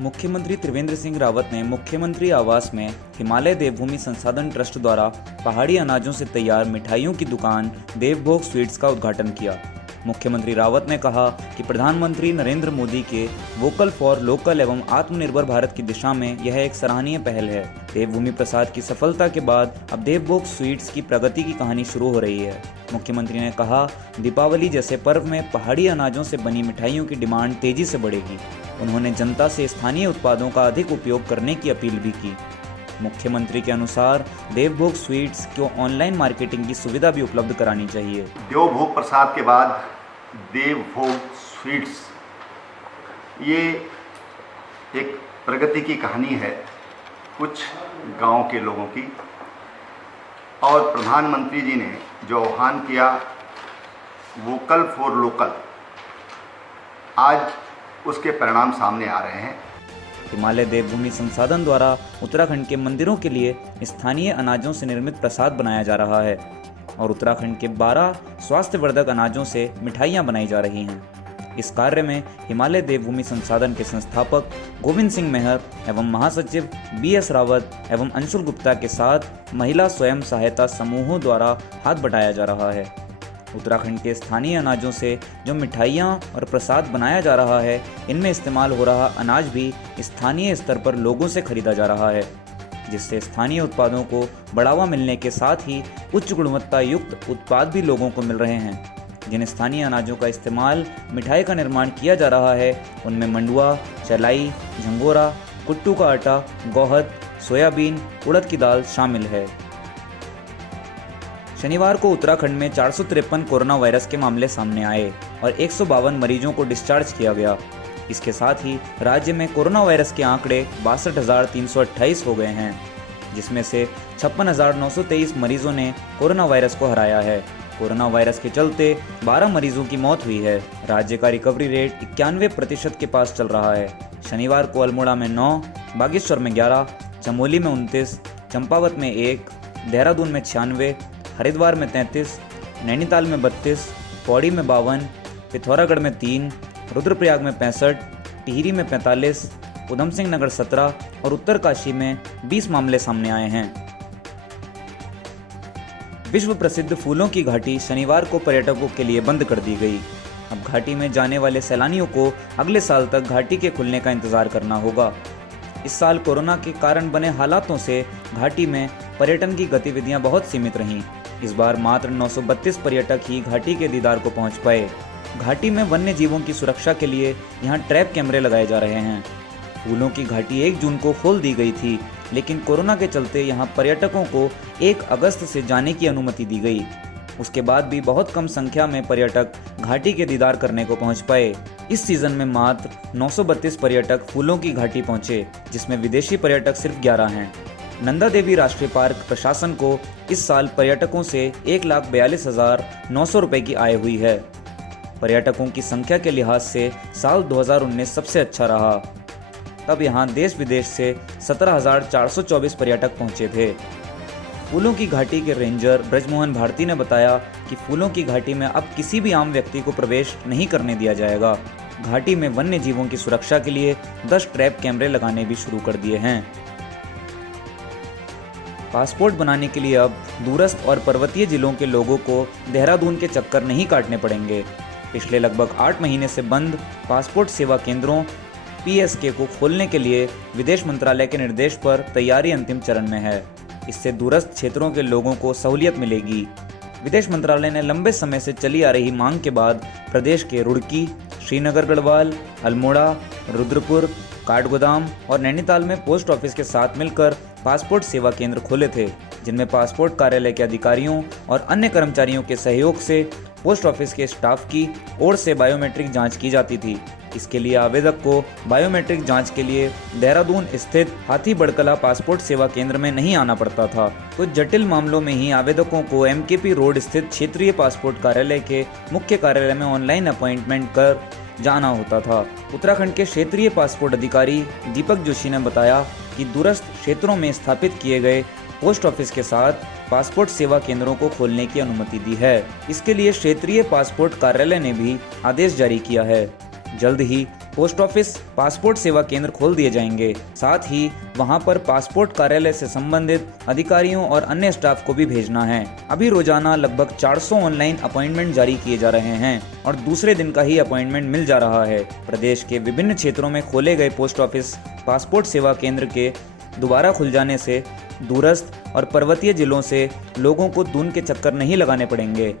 मुख्यमंत्री त्रिवेंद्र सिंह रावत ने मुख्यमंत्री आवास में हिमालय देवभूमि संसाधन ट्रस्ट द्वारा पहाड़ी अनाजों से तैयार मिठाइयों की दुकान देवभोग स्वीट्स का उद्घाटन किया। मुख्यमंत्री रावत ने कहा कि प्रधानमंत्री नरेंद्र मोदी के वोकल फॉर लोकल एवं आत्मनिर्भर भारत की दिशा में यह एक सराहनीय पहल है। देवभूमि प्रसाद की सफलता के बाद अब देवभोग स्वीट्स की प्रगति की कहानी शुरू हो रही है। मुख्यमंत्री ने कहा, दीपावली जैसे पर्व में पहाड़ी अनाजों से बनी मिठाइयों की डिमांड तेजी से बढ़ेगी। उन्होंने जनता से स्थानीय उत्पादों का अधिक उपयोग करने की अपील भी की। मुख्यमंत्री के अनुसार देवभोग स्वीट्स को ऑनलाइन मार्केटिंग की सुविधा भी उपलब्ध करानी चाहिए। देवभोग प्रसाद के बाद देवभोग स्वीट्स, ये एक प्रगति की कहानी है कुछ गांव के लोगों की, और प्रधानमंत्री जी ने जो आह्वान किया वोकल फॉर लोकल, आज उसके परिणाम सामने आ रहे हैं। हिमालय देवभूमि संसाधन द्वारा उत्तराखंड के मंदिरों के लिए स्थानीय अनाजों से निर्मित प्रसाद बनाया जा रहा है और उत्तराखंड के 12 स्वास्थ्यवर्धक अनाजों से मिठाइयाँ बनाई जा रही हैं। इस कार्य में हिमालय देवभूमि संसाधन के संस्थापक गोविंद सिंह मेहर एवं महासचिव BS रावत एवं अंशुल गुप्ता के साथ महिला स्वयं सहायता समूहों द्वारा हाथ बटाया जा रहा है। उत्तराखंड के स्थानीय अनाजों से जो मिठाइयाँ और प्रसाद बनाया जा रहा है, इनमें इस्तेमाल हो रहा अनाज भी स्थानीय स्तर पर लोगों से खरीदा जा रहा है, जिससे स्थानीय उत्पादों को बढ़ावा मिलने के साथ ही उच्च गुणवत्ता युक्त उत्पाद भी लोगों को मिल रहे हैं। जिन स्थानीय अनाजों का इस्तेमाल मिठाई का निर्माण किया जा रहा है, उनमें मंडुआ, चलाई, झंगोरा, कुट्टू का आटा, गौहद, सोयाबीन, उड़द की दाल शामिल है। शनिवार को उत्तराखंड में 453 कोरोना वायरस के मामले सामने आए और 152 मरीजों को डिस्चार्ज किया गया। इसके साथ ही राज्य में कोरोना वायरस के आंकड़े 62,328 हो गए हैं, जिसमें से 56,923 मरीजों ने कोरोना वायरस को हराया है। कोरोना वायरस के चलते 12 मरीजों की मौत हुई है। राज्य का रिकवरी रेट 91% के पास चल रहा है। शनिवार को अल्मोड़ा में 9, बागेश्वर में 11, चमोली में 29, चंपावत में 1, देहरादून में 96, हरिद्वार में 33, नैनीताल में 32, पौड़ी में 52, पिथौरागढ़ में 3, रुद्रप्रयाग में 65, टिहरी में 45, उधम सिंह नगर 17 और उत्तरकाशी में 20 मामले सामने आए हैं। विश्व प्रसिद्ध फूलों की घाटी शनिवार को पर्यटकों के लिए बंद कर दी गई। अब घाटी में जाने वाले सैलानियों को अगले साल तक घाटी के खुलने का इंतजार करना होगा। इस साल कोरोना के कारण बने हालातों से घाटी में पर्यटन की गतिविधियां बहुत सीमित रहीं। इस बार मात्र 932 पर्यटक ही घाटी के दीदार को पहुंच पाए। घाटी में वन्य जीवों की सुरक्षा के लिए यहां ट्रैप कैमरे लगाए जा रहे हैं। फूलों की घाटी 1 जून को खोल दी गई थी, लेकिन कोरोना के चलते यहां पर्यटकों को 1 अगस्त से जाने की अनुमति दी गई। उसके बाद भी बहुत कम संख्या में पर्यटक घाटी के दीदार करने को पहुंच पाए। इस सीजन में मात्र 932 पर्यटक फूलों की घाटी पहुंचे, जिसमें विदेशी पर्यटक सिर्फ 11 हैं। नंदा देवी राष्ट्रीय पार्क प्रशासन को इस साल पर्यटकों से 1,42,900 रुपये की आय हुई है। पर्यटकों की संख्या के लिहाज से साल 2019 सबसे अच्छा रहा। तब यहाँ देश विदेश से 17,424 पर्यटक पहुँचे थे। फूलों की घाटी के रेंजर ब्रजमोहन भारती ने बताया कि फूलों की घाटी में अब किसी भी आम व्यक्ति को प्रवेश नहीं करने दिया जाएगा। घाटी में वन्य जीवों की सुरक्षा के लिए 10 ट्रैप कैमरे लगाने भी शुरू कर दिए हैं। पासपोर्ट बनाने के लिए अब दूरस्थ और पर्वतीय जिलों के लोगों को देहरादून के चक्कर नहीं काटने पड़ेंगे। पिछले लगभग 8 महीने से बंद पासपोर्ट सेवा केंद्रों PSK को खोलने के लिए विदेश मंत्रालय के निर्देश पर तैयारी अंतिम चरण में है। इससे दूरस्थ क्षेत्रों के लोगों को सहूलियत मिलेगी। विदेश मंत्रालय ने लंबे समय से चली आ रही मांग के बाद प्रदेश के रुड़की, श्रीनगर गढ़वाल, अल्मोड़ा, रुद्रपुर, काठगोदाम और नैनीताल में पोस्ट ऑफिस के साथ मिलकर पासपोर्ट सेवा केंद्र खोले थे, जिनमें पासपोर्ट कार्यालय के अधिकारियों और अन्य कर्मचारियों के सहयोग से पोस्ट ऑफिस के स्टाफ की ओर से बायोमेट्रिक जांच की जाती थी। इसके लिए आवेदक को बायोमेट्रिक जांच के लिए देहरादून स्थित हाथी बड़कला पासपोर्ट सेवा केंद्र में नहीं आना पड़ता था। कुछ जटिल मामलों में ही आवेदकों को MKP रोड स्थित क्षेत्रीय पासपोर्ट कार्यालय के मुख्य कार्यालय में ऑनलाइन अपॉइंटमेंट कर जाना होता था। उत्तराखंड के क्षेत्रीय पासपोर्ट अधिकारी दीपक जोशी ने बताया कि दूरस्थ क्षेत्रों में स्थापित किए गए पोस्ट ऑफिस के साथ पासपोर्ट सेवा केंद्रों को खोलने की अनुमति दी है। इसके लिए क्षेत्रीय पासपोर्ट कार्यालय ने भी आदेश जारी किया है। जल्द ही पोस्ट ऑफिस पासपोर्ट सेवा केंद्र खोल दिए जाएंगे। साथ ही वहां पर पासपोर्ट कार्यालय से संबंधित अधिकारियों और अन्य स्टाफ को भी भेजना है। अभी रोजाना लगभग 400 ऑनलाइन अपॉइंटमेंट जारी किए जा रहे हैं और दूसरे दिन का ही अपॉइंटमेंट मिल जा रहा है। प्रदेश के विभिन्न क्षेत्रों में खोले गए पोस्ट ऑफिस पासपोर्ट सेवा केंद्र के दोबारा खुल जाने से दूरस्थ और पर्वतीय जिलों से लोगों को दून के चक्कर नहीं लगाने पड़ेंगे।